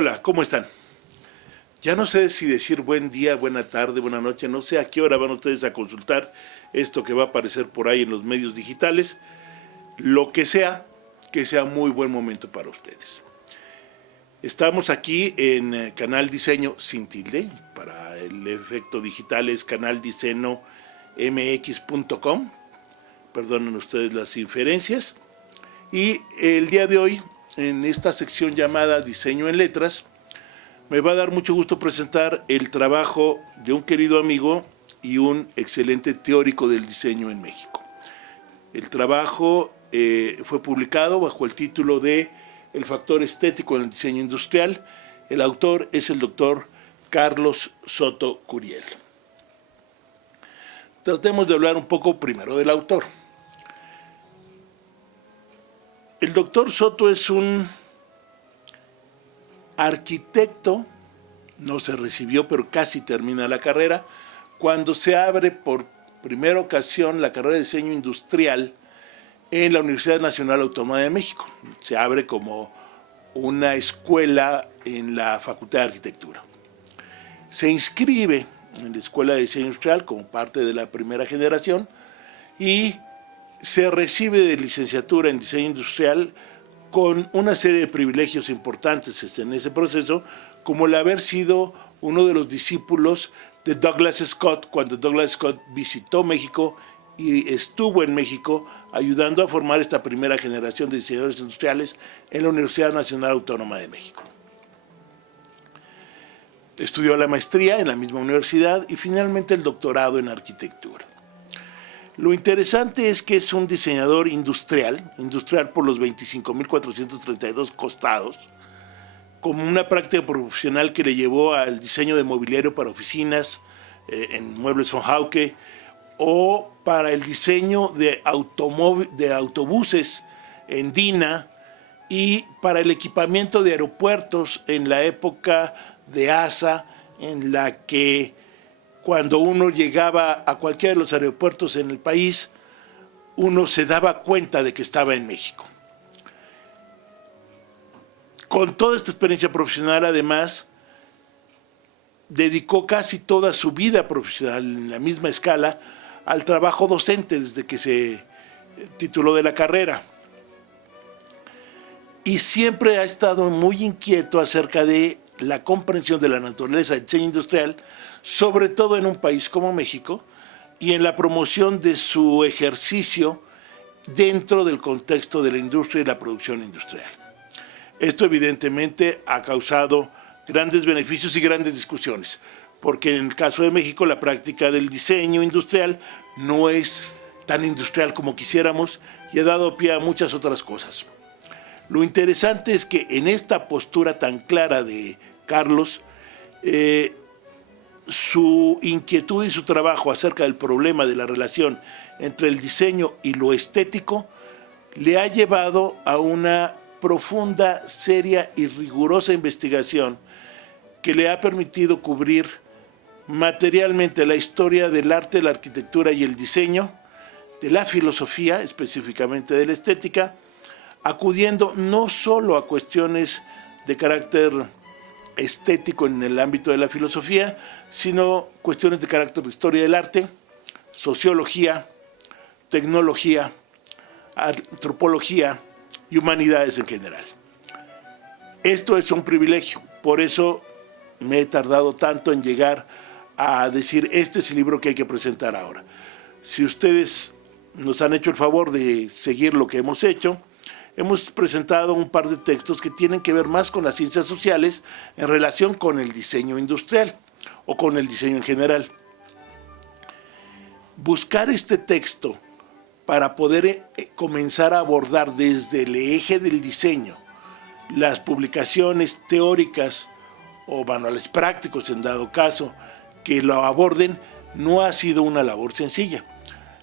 Hola, ¿cómo están? Ya no sé si decir buen día, buena tarde, buena noche, no sé a qué hora van ustedes a consultar esto que va a aparecer por ahí en los medios digitales. Lo que sea muy buen momento para ustedes. Estamos aquí en Canal Diseño sin tilde, para el efecto digital es canaldiseñomx.com, perdonen ustedes las inferencias. Y el día de hoy, en esta sección llamada Diseño en Letras, me va a dar mucho gusto presentar el trabajo de un querido amigo y un excelente teórico del diseño en México. El trabajo fue publicado bajo el título de El factor estético en el diseño industrial. El autor es el doctor Carlos Soto Curiel. Tratemos de hablar un poco primero del autor. El doctor Soto es un arquitecto, no se recibió, pero casi termina la carrera, cuando se abre por primera ocasión la carrera de diseño industrial en la Universidad Nacional Autónoma de México. Se abre como una escuela en la Facultad de Arquitectura. Se inscribe en la Escuela de Diseño Industrial como parte de la primera generación y se recibe de licenciatura en diseño industrial con una serie de privilegios importantes en ese proceso, como el haber sido uno de los discípulos de Douglas Scott, cuando Douglas Scott visitó México y estuvo en México ayudando a formar esta primera generación de diseñadores industriales en la Universidad Nacional Autónoma de México. Estudió la maestría en la misma universidad y finalmente el doctorado en arquitectura. Lo interesante es que es un diseñador industrial por los 25.432 costados, como una práctica profesional que le llevó al diseño de mobiliario para oficinas en Muebles von Hauke, o para el diseño de autobuses en DINA, y para el equipamiento de aeropuertos en la época de ASA, en la que cuando uno llegaba a cualquiera de los aeropuertos en el país, uno se daba cuenta de que estaba en México. Con toda esta experiencia profesional, además, dedicó casi toda su vida profesional en la misma escala al trabajo docente desde que se tituló de la carrera. Y siempre ha estado muy inquieto acerca de la comprensión de la naturaleza del diseño industrial, sobre todo en un país como México, y en la promoción de su ejercicio dentro del contexto de la industria y la producción industrial. Esto evidentemente ha causado grandes beneficios y grandes discusiones, porque en el caso de México la práctica del diseño industrial no es tan industrial como quisiéramos y ha dado pie a muchas otras cosas. Lo interesante es que en esta postura tan clara de Carlos, su inquietud y su trabajo acerca del problema de la relación entre el diseño y lo estético le ha llevado a una profunda, seria y rigurosa investigación que le ha permitido cubrir materialmente la historia del arte, la arquitectura y el diseño, de la filosofía, específicamente de la estética, acudiendo no solo a cuestiones de carácter estético en el ámbito de la filosofía, sino cuestiones de carácter de historia del arte, sociología, tecnología, antropología y humanidades en general. Esto es un privilegio, por eso me he tardado tanto en llegar a decir este es el libro que hay que presentar ahora. Si ustedes nos han hecho el favor de seguir lo que hemos hecho, hemos presentado un par de textos que tienen que ver más con las ciencias sociales en relación con el diseño industrial o con el diseño en general. Buscar este texto para poder comenzar a abordar desde el eje del diseño las publicaciones teóricas o manuales prácticos en dado caso que lo aborden, no ha sido una labor sencilla.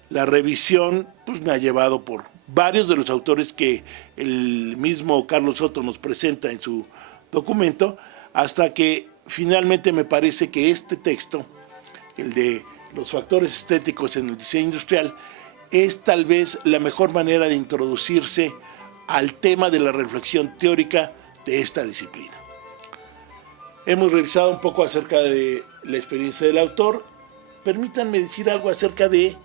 La revisión pues, me ha llevado por varios de los autores que el mismo Carlos Soto nos presenta en su documento, hasta que finalmente me parece que este texto, el de los factores estéticos en el diseño industrial, es tal vez la mejor manera de introducirse al tema de la reflexión teórica de esta disciplina. hemos revisado un poco acerca de la experiencia del autor. Permítanme decir algo acerca de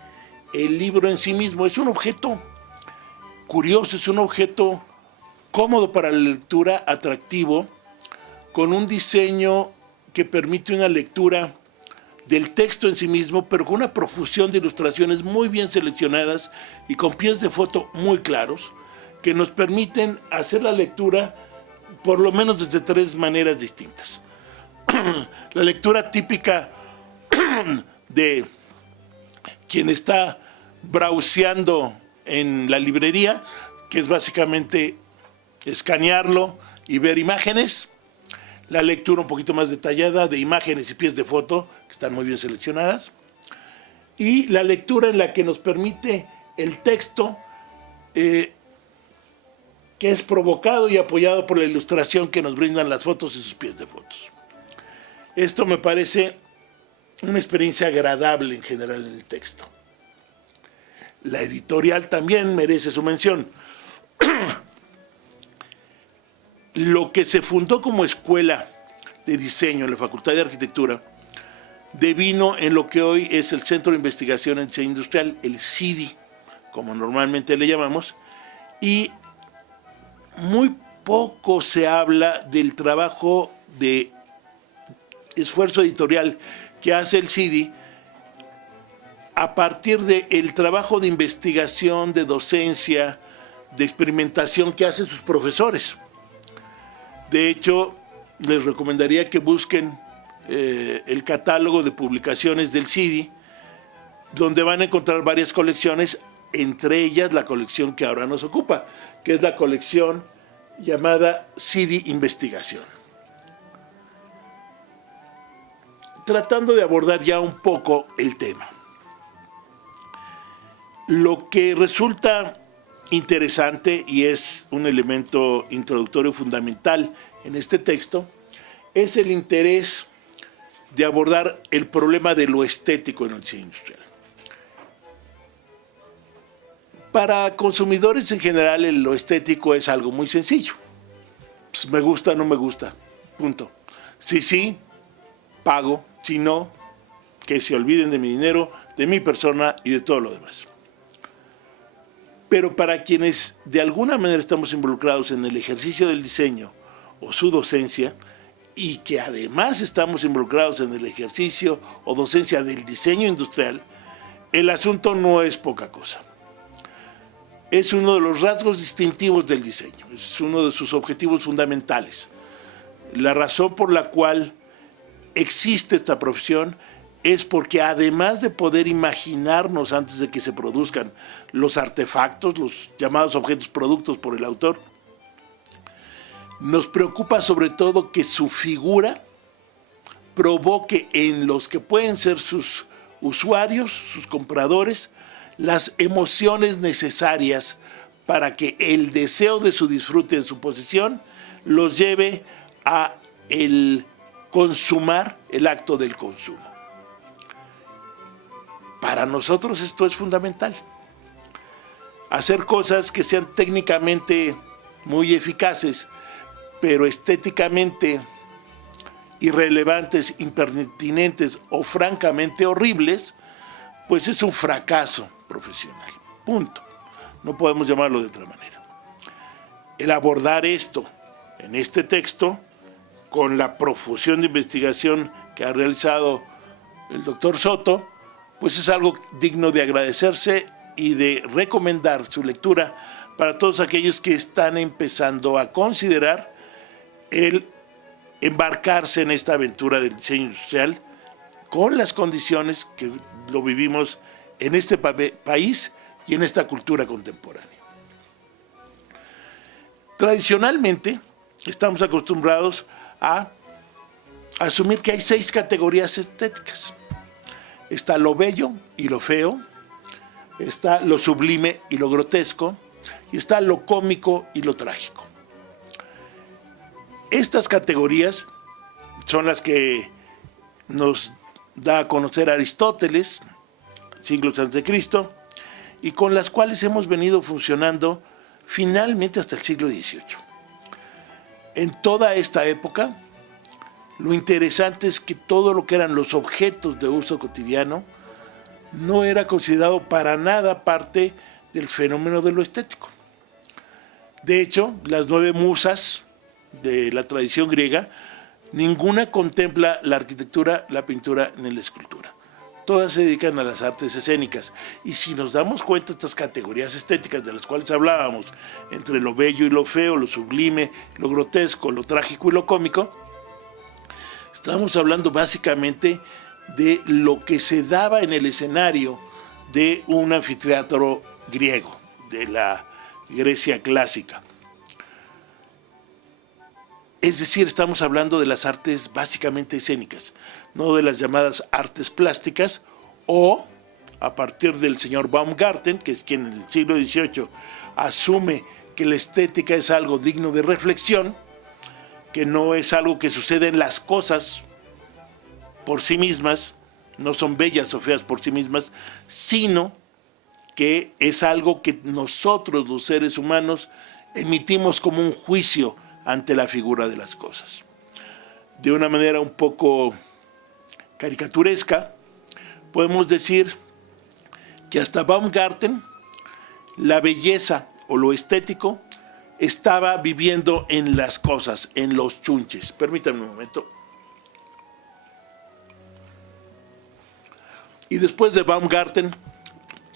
el libro en sí mismo. Es un objeto curioso, es un objeto cómodo para la lectura, atractivo, con un diseño que permite una lectura del texto en sí mismo, pero con una profusión de ilustraciones muy bien seleccionadas y con pies de foto muy claros, que nos permiten hacer la lectura por lo menos desde 3 maneras distintas. La lectura típica de quien está browseando en la librería, que es básicamente escanearlo y ver imágenes. La lectura un poquito más detallada de imágenes y pies de foto, que están muy bien seleccionadas. Y la lectura en la que nos permite el texto, que es provocado y apoyado por la ilustración que nos brindan las fotos y sus pies de fotos. Esto me parece una experiencia agradable en general en el texto. La editorial también merece su mención. Lo que se fundó como escuela de diseño en la Facultad de Arquitectura devino en lo que hoy es el Centro de Investigación en Diseño Industrial, el CIDI, como normalmente le llamamos, y muy poco se habla del trabajo de esfuerzo editorial que hace el CIDI a partir del trabajo de investigación, de docencia, de experimentación que hacen sus profesores. De hecho, les recomendaría que busquen el catálogo de publicaciones del CIDI, donde van a encontrar varias colecciones, entre ellas la colección que ahora nos ocupa, que es la colección llamada CIDI Investigación. Tratando de abordar ya un poco el tema. Lo que resulta interesante y es un elemento introductorio fundamental en este texto es el interés de abordar el problema de lo estético en el diseño industrial. Para consumidores en general, lo estético es algo muy sencillo. Pues me gusta, no me gusta, punto. Si sí, pago, si no, que se olviden de mi dinero, de mi persona y de todo lo demás. Pero para quienes de alguna manera estamos involucrados en el ejercicio del diseño o su docencia, y que además estamos involucrados en el ejercicio o docencia del diseño industrial, el asunto no es poca cosa. Es uno de los rasgos distintivos del diseño, es uno de sus objetivos fundamentales. La razón por la cual existe esta profesión es porque además de poder imaginarnos antes de que se produzcan los artefactos, los llamados objetos productos por el autor, nos preocupa sobre todo que su figura provoque en los que pueden ser sus usuarios, sus compradores, las emociones necesarias para que el deseo de su disfrute en su posesión los lleve a el consumar el acto del consumo. Para nosotros esto es fundamental. Hacer cosas que sean técnicamente muy eficaces, pero estéticamente irrelevantes, impertinentes o francamente horribles, pues es un fracaso profesional. Punto. No podemos llamarlo de otra manera. El abordar esto en este texto, con la profusión de investigación que ha realizado el doctor Soto, pues es algo digno de agradecerse y de recomendar su lectura para todos aquellos que están empezando a considerar el embarcarse en esta aventura del diseño industrial con las condiciones que lo vivimos en este país y en esta cultura contemporánea. Tradicionalmente estamos acostumbrados a asumir que hay 6 categorías estéticas. Está lo bello y lo feo, está lo sublime y lo grotesco, y está lo cómico y lo trágico. Estas categorías son las que nos da a conocer Aristóteles, siglos antes de Cristo, y con las cuales hemos venido funcionando finalmente hasta el siglo XVIII. En toda esta época, Lo interesante es que todo lo que eran los objetos de uso cotidiano no era considerado para nada parte del fenómeno de lo estético. De hecho, las 9 musas de la tradición griega, ninguna contempla la arquitectura, la pintura ni la escultura. Todas se dedican a las artes escénicas. Y si nos damos cuenta, estas categorías estéticas de las cuales hablábamos, entre lo bello y lo feo, lo sublime, lo grotesco, lo trágico y lo cómico, estamos hablando básicamente de lo que se daba en el escenario de un anfiteatro griego, de la Grecia clásica. Es decir, estamos hablando de las artes básicamente escénicas, no de las llamadas artes plásticas, o a partir del señor Baumgarten, que es quien en el siglo XVIII asume que la estética es algo digno de reflexión, que no es algo que sucede en las cosas por sí mismas, no son bellas o feas por sí mismas, sino que es algo que nosotros los seres humanos emitimos como un juicio ante la figura de las cosas. De una manera un poco caricaturesca, podemos decir que hasta Baumgarten, la belleza o lo estético estaba viviendo en las cosas, en los chunches. Permítanme un momento. Y después de Baumgarten,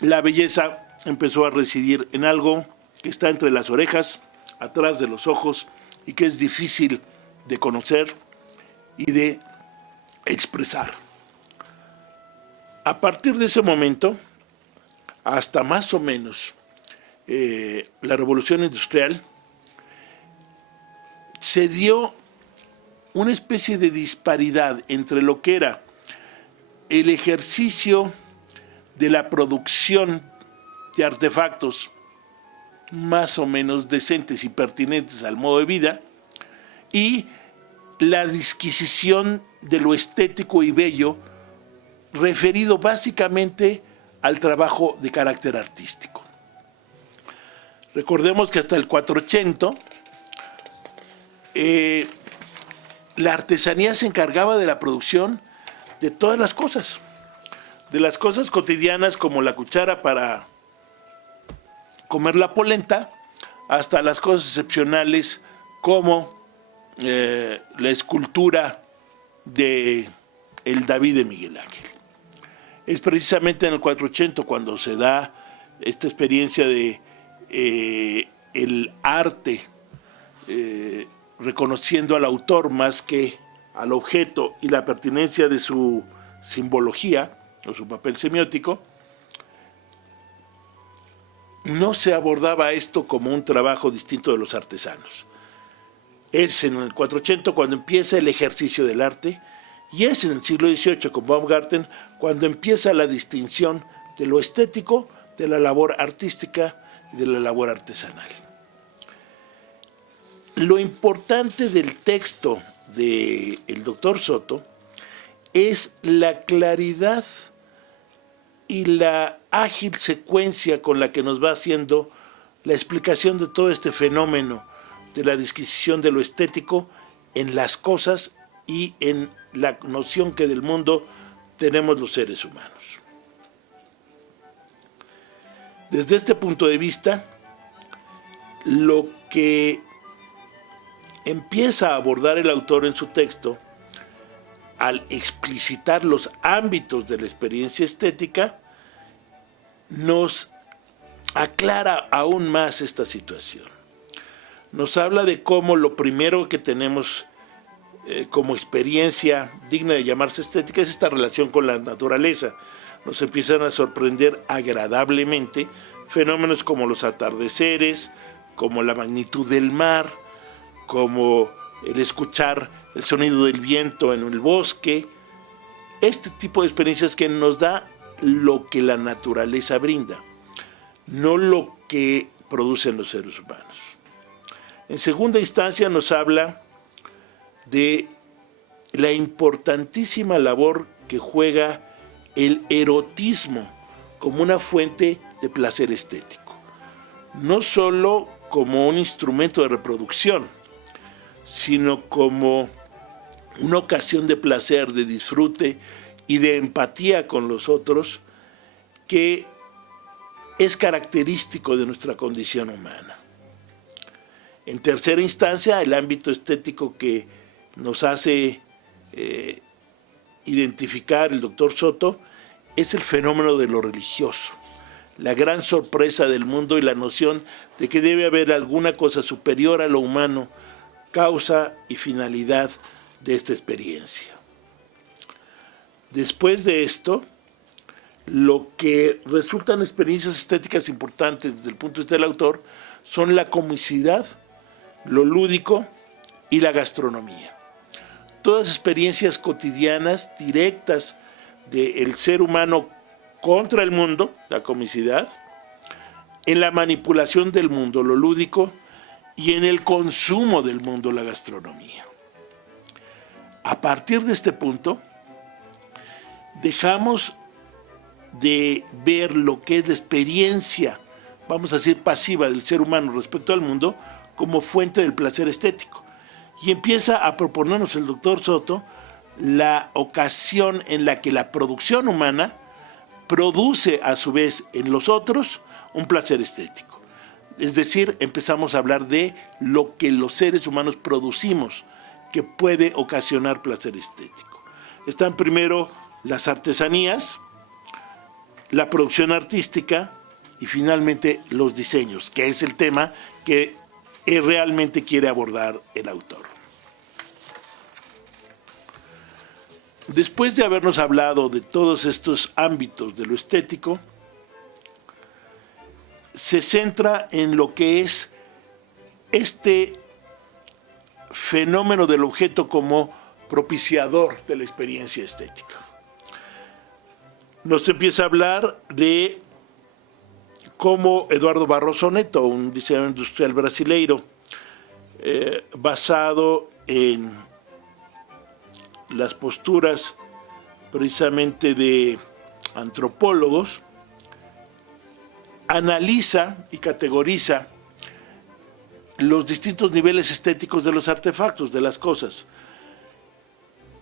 la belleza empezó a residir en algo que está entre las orejas, atrás de los ojos, y que es difícil de conocer y de expresar. A partir de ese momento, hasta más o menos la Revolución Industrial, se dio una especie de disparidad entre lo que era el ejercicio de la producción de artefactos más o menos decentes y pertinentes al modo de vida, y la disquisición de lo estético y bello referido básicamente al trabajo de carácter artístico. Recordemos que hasta el 480 la artesanía se encargaba de la producción de todas las cosas, de las cosas cotidianas como la cuchara para comer la polenta, hasta las cosas excepcionales como la escultura de el David de Miguel Ángel. Es precisamente en el 480 cuando se da esta experiencia de el arte reconociendo al autor más que al objeto y la pertinencia de su simbología o su papel semiótico. No se abordaba esto como un trabajo distinto de los artesanos. Es en el 480 cuando empieza el ejercicio del arte, y es en el siglo XVIII con Baumgarten cuando empieza la distinción de lo estético, de la labor artística y de la labor artesanal. Lo importante del texto del doctor Soto es la claridad y la ágil secuencia con la que nos va haciendo la explicación de todo este fenómeno de la disquisición de lo estético en las cosas y en la noción que del mundo tenemos los seres humanos. Desde este punto de vista, lo que empieza a abordar el autor en su texto, al explicitar los ámbitos de la experiencia estética, nos aclara aún más esta situación. Nos habla de cómo lo primero que tenemos como experiencia digna de llamarse estética es esta relación con la naturaleza. Nos empiezan a sorprender agradablemente fenómenos como los atardeceres, como la magnitud del mar, como el escuchar el sonido del viento en el bosque, este tipo de experiencias que nos da lo que la naturaleza brinda, no lo que producen los seres humanos. En segunda instancia nos habla de la importantísima labor que juega el erotismo como una fuente de placer estético, no solo como un instrumento de reproducción, sino como una ocasión de placer, de disfrute y de empatía con los otros que es característico de nuestra condición humana. En tercera instancia, el ámbito estético que nos hace identificar el doctor Soto es el fenómeno de lo religioso, la gran sorpresa del mundo y la noción de que debe haber alguna cosa superior a lo humano, causa y finalidad de esta experiencia. Después de esto, lo que resultan experiencias estéticas importantes desde el punto de vista del autor son la comicidad, lo lúdico y la gastronomía. Todas experiencias cotidianas, directas del ser humano contra el mundo, la comicidad, en la manipulación del mundo, lo lúdico, y en el consumo del mundo, la gastronomía. A partir de este punto, dejamos de ver lo que es la experiencia, vamos a decir, pasiva del ser humano respecto al mundo, como fuente del placer estético. Y empieza a proponernos el doctor Soto la ocasión en la que la producción humana produce a su vez en los otros un placer estético. Es decir, empezamos a hablar de lo que los seres humanos producimos que puede ocasionar placer estético. Están primero las artesanías, la producción artística y finalmente los diseños, que es el tema que realmente quiere abordar el autor. Después de habernos hablado de todos estos ámbitos de lo estético, se centra en lo que es este fenómeno del objeto como propiciador de la experiencia estética. Nos empieza a hablar de cómo Eduardo Barroso Neto, un diseñador industrial brasileiro, basado en las posturas precisamente de antropólogos, analiza y categoriza los distintos niveles estéticos de los artefactos, de las cosas.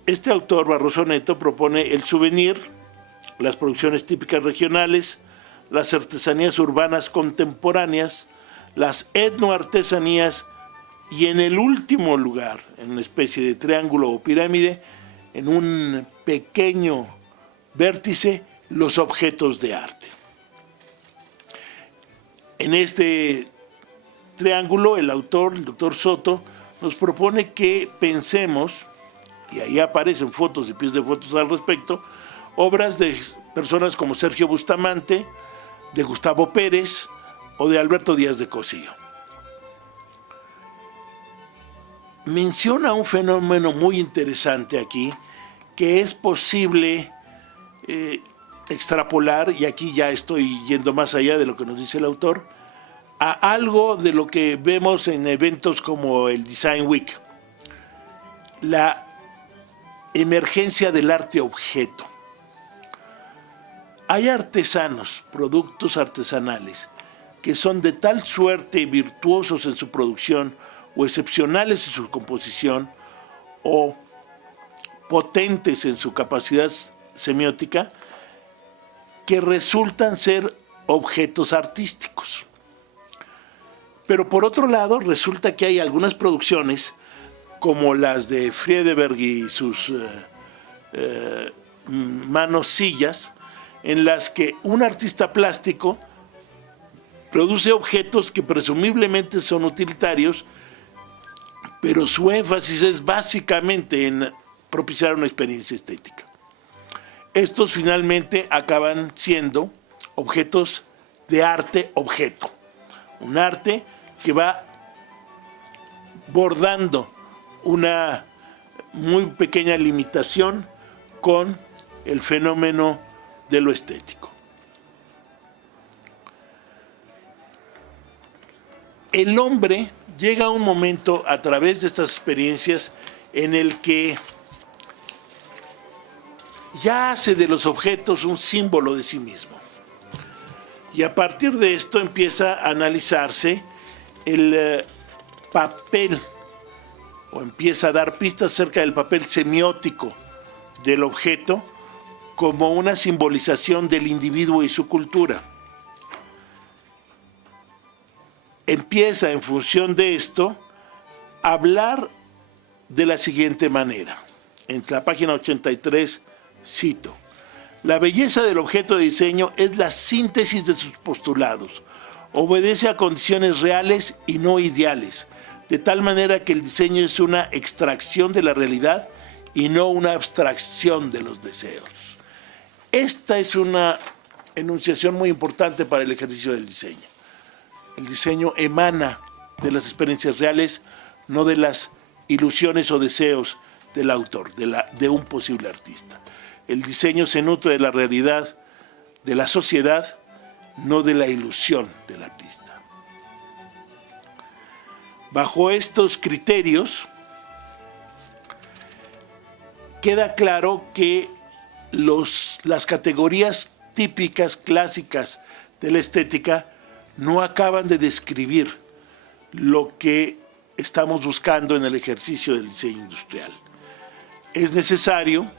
Este autor, Barroso Neto, propone el souvenir, las producciones típicas regionales, las artesanías urbanas contemporáneas, las etnoartesanías y en el último lugar, en una especie de triángulo o pirámide, en un pequeño vértice, los objetos de arte. En este triángulo, el autor, el doctor Soto, nos propone que pensemos, y ahí aparecen fotos y pies de fotos al respecto, obras de personas como Sergio Bustamante, de Gustavo Pérez o de Alberto Díaz de Cosío. Menciona un fenómeno muy interesante aquí, que es posible extrapolar, y aquí ya estoy yendo más allá de lo que nos dice el autor, a algo de lo que vemos en eventos como el Design Week, la emergencia del arte objeto. Hay artesanos, productos artesanales, que son de tal suerte virtuosos en su producción o excepcionales en su composición o potentes en su capacidad semiótica, que resultan ser objetos artísticos. Pero por otro lado, resulta que hay algunas producciones, como las de Friedeberg y sus manosillas, en las que un artista plástico produce objetos que presumiblemente son utilitarios, pero su énfasis es básicamente en propiciar una experiencia estética. Estos finalmente acaban siendo objetos de arte objeto, un arte que va bordando una muy pequeña limitación con el fenómeno de lo estético. El hombre llega a un momento a través de estas experiencias en el que ya hace de los objetos un símbolo de sí mismo. Y a partir de esto empieza a analizarse el papel o empieza a dar pistas acerca del papel semiótico del objeto como una simbolización del individuo y su cultura. Empieza, en función de esto, a hablar de la siguiente manera. En la página 83 cito: la belleza del objeto de diseño es la síntesis de sus postulados. Obedece a condiciones reales y no ideales, de tal manera que el diseño es una extracción de la realidad y no una abstracción de los deseos. Esta es una enunciación muy importante para el ejercicio del diseño. El diseño emana de las experiencias reales, no de las ilusiones o deseos del autor, de un posible artista. El diseño se nutre de la realidad de la sociedad, no de la ilusión del artista. Bajo estos criterios, queda claro que las categorías típicas, clásicas de la estética no acaban de describir lo que estamos buscando en el ejercicio del diseño industrial. Es necesario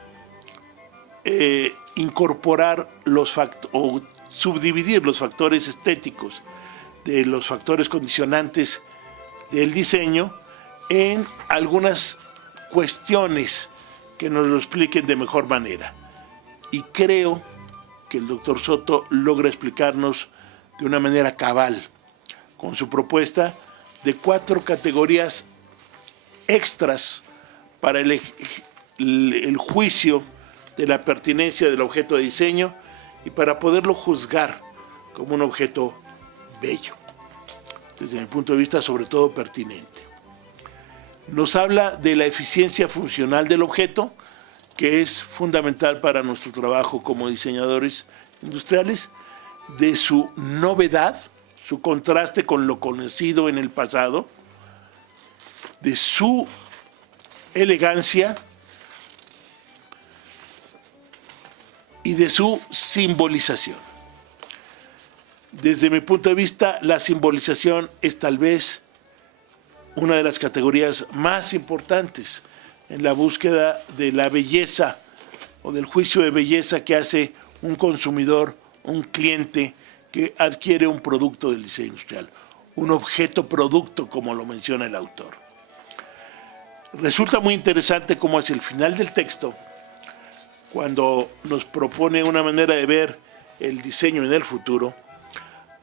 incorporar o subdividir los factores estéticos de los factores condicionantes del diseño en algunas cuestiones que nos lo expliquen de mejor manera. Y creo que el doctor Soto logra explicarnos de una manera cabal con su propuesta de 4 categorías extras para el juicio de la pertinencia del objeto de diseño y para poderlo juzgar como un objeto bello, desde mi punto de vista sobre todo pertinente. Nos habla de la eficiencia funcional del objeto, que es fundamental para nuestro trabajo como diseñadores industriales, de su novedad, su contraste con lo conocido en el pasado, de su elegancia y de su simbolización. Desde mi punto de vista, la simbolización es tal vez una de las categorías más importantes en la búsqueda de la belleza o del juicio de belleza que hace un consumidor, un cliente que adquiere un producto del diseño industrial, un objeto producto, como lo menciona el autor. Resulta muy interesante cómo hacia el final del texto, cuando nos propone una manera de ver el diseño en el futuro,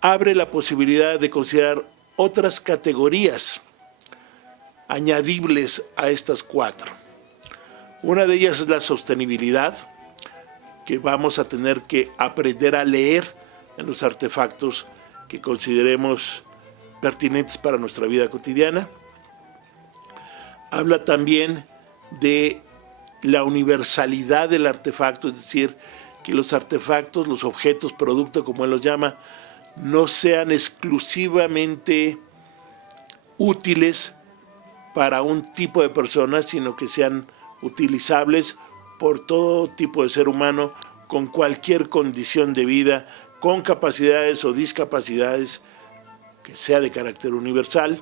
abre la posibilidad de considerar otras categorías añadibles a estas 4. Una de ellas es la sostenibilidad, que vamos a tener que aprender a leer en los artefactos que consideremos pertinentes para nuestra vida cotidiana. Habla también de la universalidad del artefacto, es decir, que los artefactos, los objetos, producto, como él los llama, no sean exclusivamente útiles para un tipo de personas, sino que sean utilizables por todo tipo de ser humano, con cualquier condición de vida, con capacidades o discapacidades, que sea de carácter universal,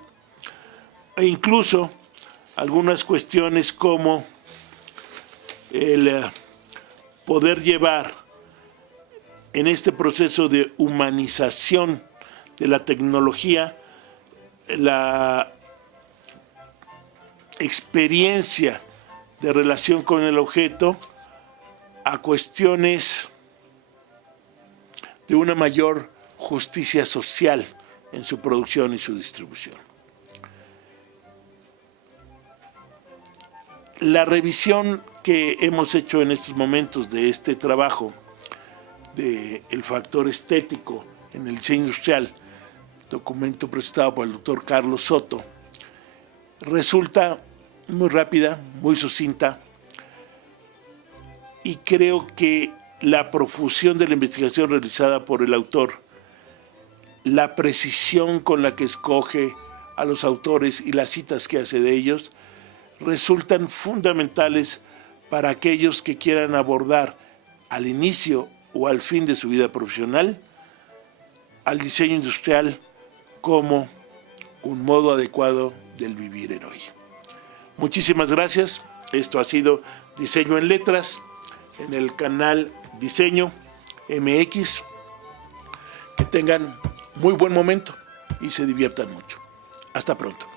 e incluso algunas cuestiones como el poder llevar en este proceso de humanización de la tecnología la experiencia de relación con el objeto a cuestiones de una mayor justicia social en su producción y su distribución. La revisión que hemos hecho en estos momentos de este trabajo del factor estético en el diseño industrial, documento presentado por el doctor Carlos Soto, resulta muy rápida, muy sucinta, y creo que la profusión de la investigación realizada por el autor, la precisión con la que escoge a los autores y las citas que hace de ellos, resultan fundamentales para aquellos que quieran abordar al inicio o al fin de su vida profesional al diseño industrial como un modo adecuado del vivir en hoy. Muchísimas gracias. Esto ha sido Diseño en Letras en el canal Diseño MX. Que tengan muy buen momento y se diviertan mucho. Hasta pronto.